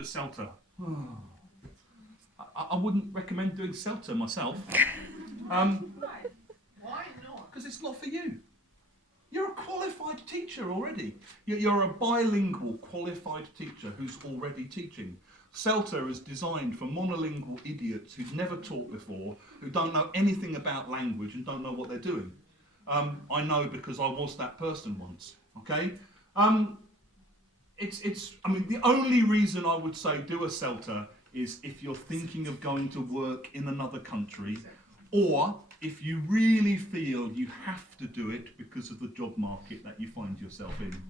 after CELTA. I wouldn't recommend doing CELTA myself. Why not? Because it's not for you. You're a qualified teacher already. You're a bilingual qualified teacher who's already teaching. CELTA is designed for monolingual idiots who've never taught before, who don't know anything about language and don't know what they're doing. I know because I was that person once. Okay. I mean, the only reason I would say do a CELTA is if you're thinking of going to work in another country, or if you really feel you have to do it because of the job market that you find yourself in.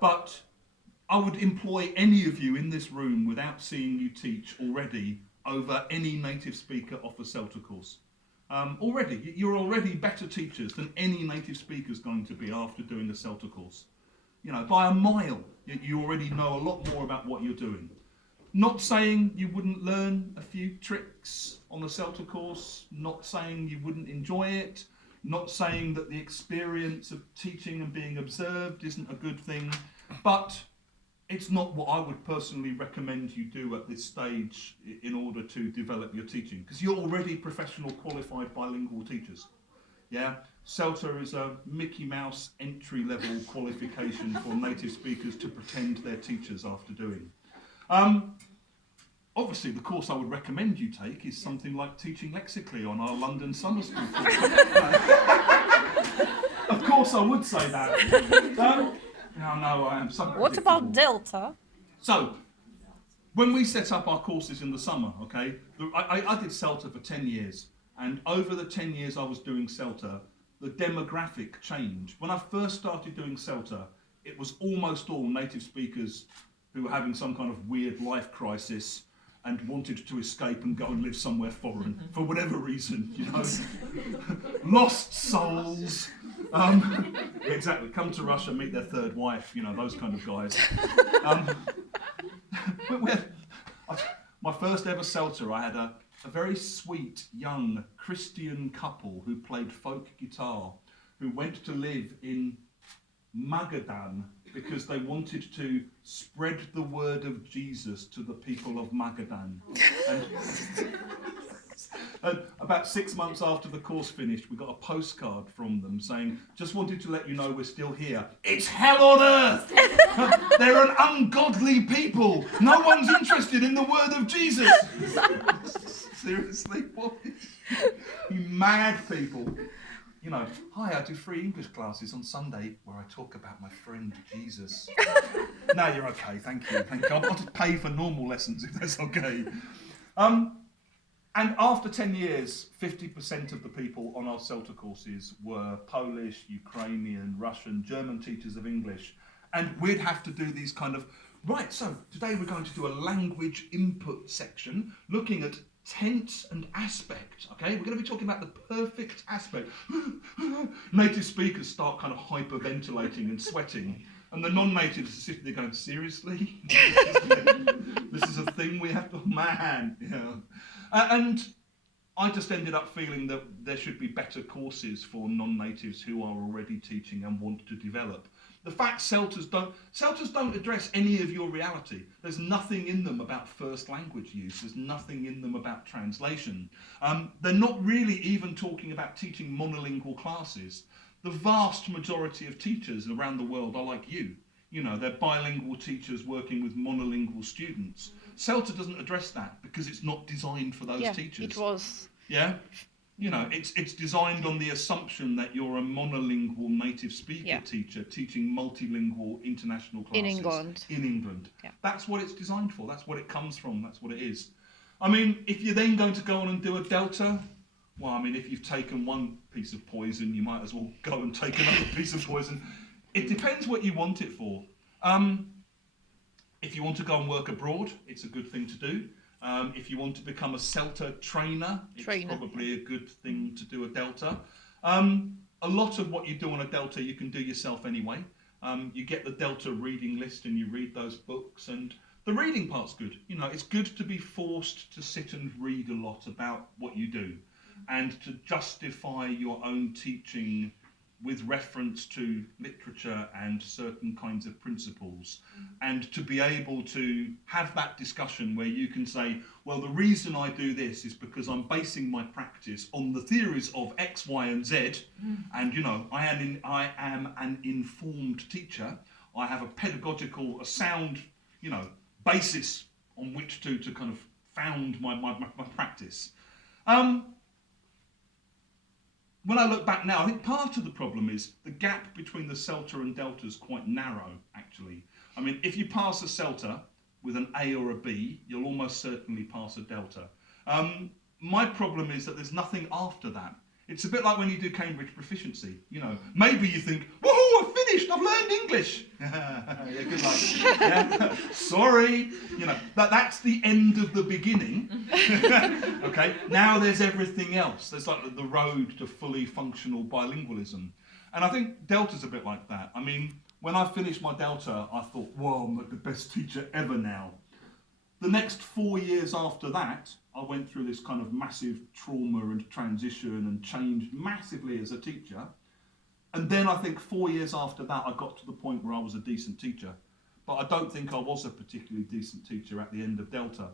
But I would employ any of you in this room without seeing you teach already over any native speaker off a CELTA course. Already, you're already better teachers than any native speaker is going to be after doing a CELTA course. You know, by a mile, you already know a lot more about what you're doing. Not saying you wouldn't learn a few tricks on the CELTA course, not saying you wouldn't enjoy it, not saying that the experience of teaching and being observed isn't a good thing, but it's not what I would personally recommend you do at this stage in order to develop your teaching, because you're already professional, qualified bilingual teachers. Yeah, CELTA is a Mickey Mouse entry-level qualification for native speakers to pretend they're teachers after doing. Obviously, the course I would recommend you take is something like teaching lexically on our London summer school course. Of course, I would say that. No, I am so What about Delta? So, when we set up our courses in the summer, okay, I did CELTA for 10 years, and over the 10 years I was doing CELTA, the demographic changed. When I first started doing CELTA, it was almost all native speakers who were having some kind of weird life crisis and wanted to escape and go and live somewhere foreign for whatever reason, you know. Lost souls. Exactly, come to Russia, meet their third wife, you know, those kind of guys. My first ever CELTA, I had a very sweet young Christian couple who played folk guitar, who went to live in Magadan because they wanted to spread the word of Jesus to the people of Magadan. And about 6 months after the course finished, we got a postcard from them saying, "Just wanted to let you know we're still here. It's hell on earth! They're an ungodly people. No one's interested in the word of Jesus." Seriously, what? You mad people. You know, "Hi, I do free English classes on Sunday where I talk about my friend Jesus." No, you're okay, thank you. I'll just pay for normal lessons if that's okay. And after 10 years, 50% of the people on our CELTA courses were Polish, Ukrainian, Russian, German teachers of English. And we'd have to do these kind of, right, so today we're going to do a language input section looking at tense and aspect, okay? We're going to be talking about the perfect aspect. Native speakers start kind of hyperventilating and sweating. And the non-natives are sitting there going, "Seriously? This is a thing we have to, man." Yeah. And I just ended up feeling that there should be better courses for non-natives who are already teaching and want to develop. The fact CELTAs don't address any of your reality. There's nothing in them about first language use. There's nothing in them about translation. They're not really even talking about teaching monolingual classes. The vast majority of teachers around the world are like you. You know, they're bilingual teachers working with monolingual students. CELTA doesn't address that because it's not designed for those teachers. It was. Yeah? You know, it's designed on the assumption that you're a monolingual native speaker teacher teaching multilingual international classes. In England. Yeah. That's what it's designed for. That's what it comes from. That's what it is. I mean, if you're then going to go on and do a Delta, well, I mean, if you've taken one piece of poison, you might as well go and take another piece of poison. It depends what you want it for. If you want to go and work abroad, it's a good thing to do. If you want to become a CELTA trainer, it's probably a good thing to do a Delta. A lot of what you do on a Delta you can do yourself anyway. You get the Delta reading list and you read those books, and the reading part's good. You know, it's good to be forced to sit and read a lot about what you do and to justify your own teaching with reference to literature and certain kinds of principles, and to be able to have that discussion where you can say, well, the reason I do this is because I'm basing my practice on the theories of X, Y, and Z, and you know, I am an informed teacher. I have a sound, you know, basis on which to kind of found my practice. When I look back now, I think part of the problem is the gap between the CELTA and Delta is quite narrow, actually. I mean, if you pass a CELTA with an A or a B, you'll almost certainly pass a Delta. My problem is that there's nothing after that. It's a bit like when you do Cambridge proficiency. You know, maybe you think, woohoo, I've finished, I've learned English. Yeah, good luck. Yeah. Sorry. You know, that's the end of the beginning. Okay, now there's everything else. There's like the road to fully functional bilingualism. And I think Delta's a bit like that. I mean, when I finished my Delta, I thought, whoa, I'm like the best teacher ever now. The next 4 years after that, I went through this kind of massive trauma and transition and changed massively as a teacher. And then I think 4 years after that, I got to the point where I was a decent teacher. But I don't think I was a particularly decent teacher at the end of Delta.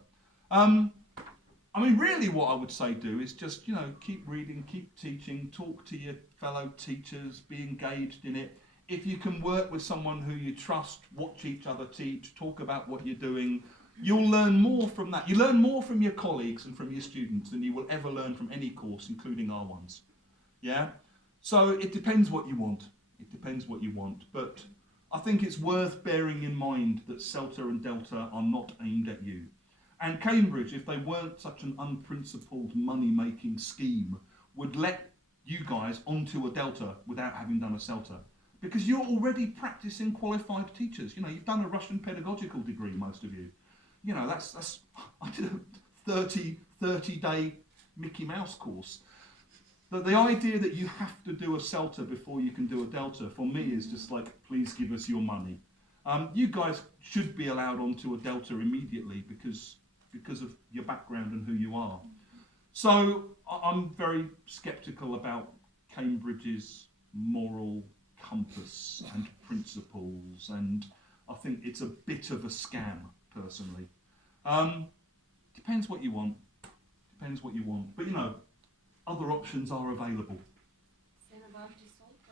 I mean, really what I would say do is just, you know, keep reading, keep teaching, talk to your fellow teachers, be engaged in it. If you can work with someone who you trust, watch each other teach, talk about what you're doing, you'll learn more from that. You learn more from your colleagues and from your students than you will ever learn from any course, including our ones. Yeah? So it depends what you want. It depends what you want. But I think it's worth bearing in mind that CELTA and Delta are not aimed at you. And Cambridge, if they weren't such an unprincipled money-making scheme, would let you guys onto a Delta without having done a CELTA. Because you're already practicing qualified teachers. You know, you've done a Russian pedagogical degree, most of you. You know, that's I did a 30-day Mickey Mouse course. The idea that you have to do a CELTA before you can do a Delta, for me, is just like, please give us your money. You guys should be allowed onto a Delta immediately because of your background and who you are. So I'm very sceptical about Cambridge's moral compass and principles, and I think it's a bit of a scam, personally. Depends what you want. Depends what you want. But you know, other options are available.